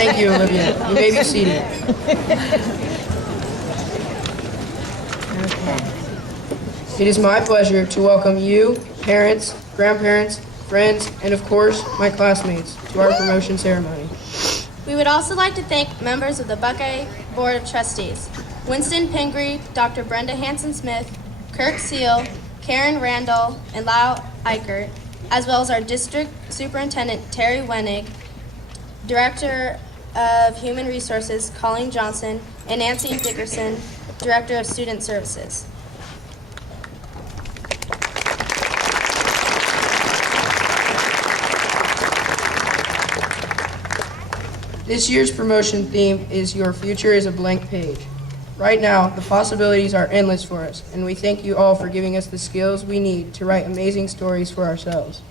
Thank you, Olivia. You may be seated. It is my pleasure to welcome you, parents, grandparents, friends, and of course, my classmates, to our promotion ceremony. We would also like to thank members of the Buckeye Board of Trustees, Winston Pingree, Dr. Brenda Hanson-Smith, Kirk Seal, Karen Randall, and Lyle Eichert, as well as our district superintendent, Terry Wenig, Director of Human Resources, Colleen Johnson, and Nancy Dickerson, Director of Student Services. This year's promotion theme is Your Future is a Blank Page. Right now, the possibilities are endless for us, and we thank you all for giving us the skills we need to write amazing stories for ourselves.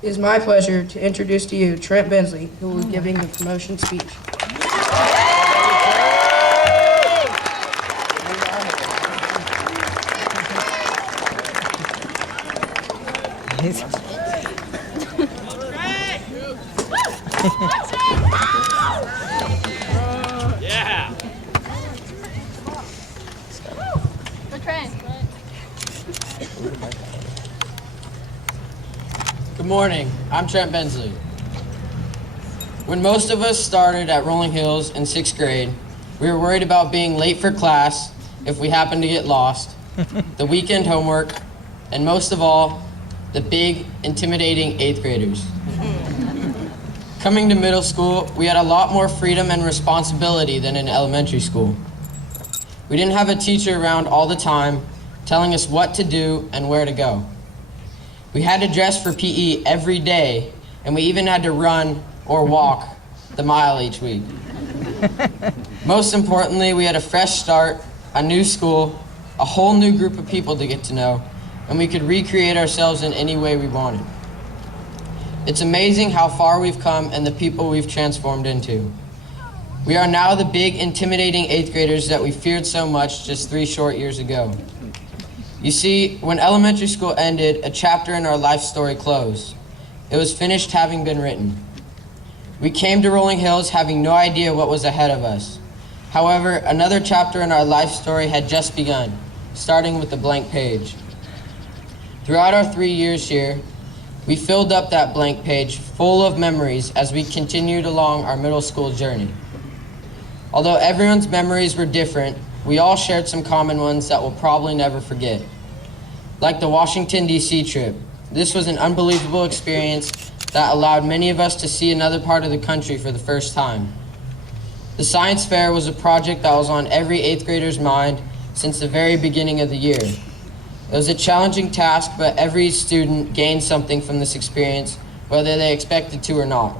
It is my pleasure to introduce to you Trent Buenzli, who will be giving the promotion speech. Yeah. Good morning, I'm Trent Buenzli. When most of us started at Rolling Hills in 6th grade, we were worried about being late for class if we happened to get lost, the weekend homework, and most of all, the big, intimidating 8th graders. Coming to middle school, we had a lot more freedom and responsibility than in elementary school. We didn't have a teacher around all the time telling us what to do and where to go. We had to dress for PE every day, and we even had to run or walk the mile each week. Most importantly, we had a fresh start, a new school, a whole new group of people to get to know, and we could recreate ourselves in any way we wanted. It's amazing how far we've come and the people we've transformed into. We are now the big, intimidating 8th graders that we feared so much just 3 short years ago. You see, when elementary school ended, a chapter in our life story closed. It was finished having been written. We came to Rolling Hills having no idea what was ahead of us. However, another chapter in our life story had just begun, starting with a blank page. Throughout our 3 years here, we filled up that blank page full of memories as we continued along our middle school journey. Although everyone's memories were different, we all shared some common ones that we'll probably never forget. Like the Washington, D.C. trip. This was an unbelievable experience that allowed many of us to see another part of the country for the first time. The science fair was a project that was on every 8th grader's mind since the very beginning of the year. It was a challenging task, but every student gained something from this experience, whether they expected to or not.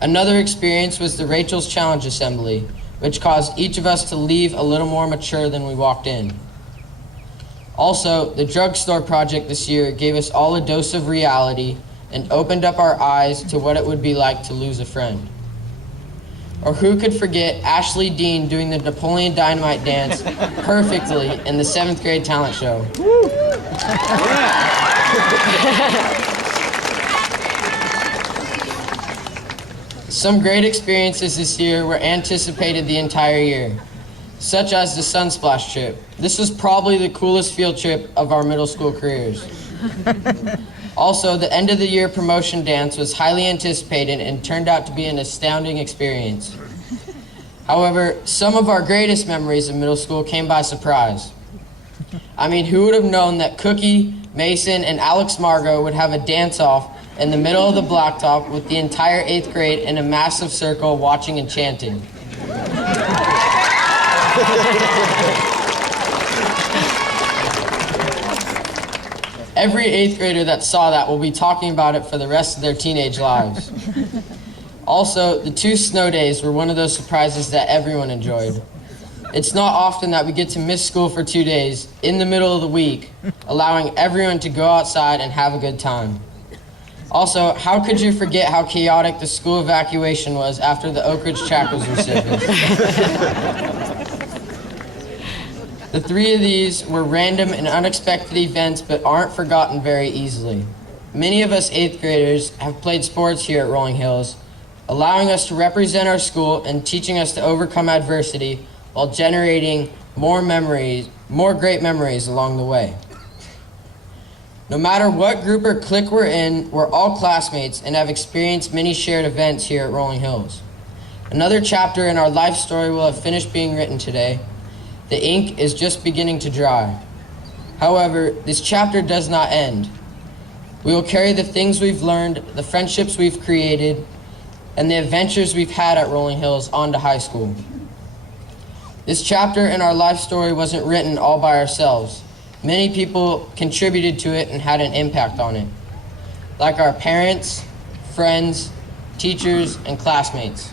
Another experience was the Rachel's Challenge Assembly, which caused each of us to leave a little more mature than we walked in. Also, the drugstore project this year gave us all a dose of reality and opened up our eyes to what it would be like to lose a friend. Or who could forget Ashley Dean doing the Napoleon Dynamite dance perfectly in the 7th grade talent show. Some great experiences this year were anticipated the entire year, such as the Sunsplash trip. This was probably the coolest field trip of our middle school careers. Also, the end of the year promotion dance was highly anticipated and turned out to be an astounding experience. However, some of our greatest memories of middle school came by surprise. I mean, who would have known that Cookie, Mason, and Alex Margot would have a dance-off in the middle of the blacktop with the entire 8th grade in a massive circle watching and chanting. Every 8th grader that saw that will be talking about it for the rest of their teenage lives. Also, the 2 snow days were one of those surprises that everyone enjoyed. It's not often that we get to miss school for 2 days in the middle of the week, allowing everyone to go outside and have a good time. Also, how could you forget how chaotic the school evacuation was after the Oak Ridge Chapels were serviced? The 3 of these were random and unexpected events, but aren't forgotten very easily. Many of us 8th graders have played sports here at Rolling Hills, allowing us to represent our school and teaching us to overcome adversity while generating more great memories along the way. No matter what group or clique we're in, we're all classmates and have experienced many shared events here at Rolling Hills. Another chapter in our life story will have finished being written today. The ink is just beginning to dry. However, this chapter does not end. We will carry the things we've learned, the friendships we've created, and the adventures we've had at Rolling Hills on to high school. This chapter in our life story wasn't written all by ourselves. Many people contributed to it and had an impact on it, like our parents, friends, teachers, and classmates.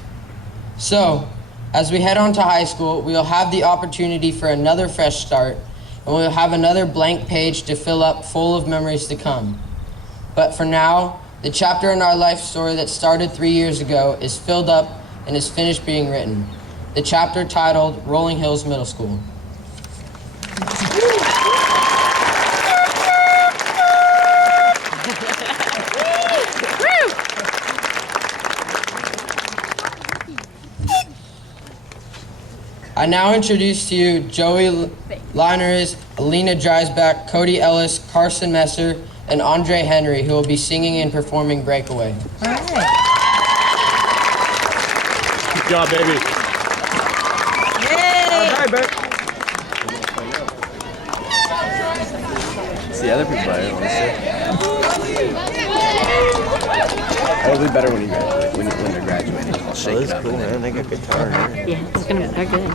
So, as we head on to high school, we will have the opportunity for another fresh start, and we will have another blank page to fill up full of memories to come. But for now, the chapter in our life story that started 3 years ago is filled up and is finished being written. The chapter titled Rolling Hills Middle School. I now introduce to you Joey Linares, Alina Dreisbach, Cody Ellis, Carson Messer, and Andre Henry, who will be singing and performing Breakaway. All right. Good job, baby. Yay! All right, babe. See other people better, honestly. It'll be better when you graduate, when they're graduating. I'll shake it up. Cool, man. They got guitar in there. Yeah, they're good.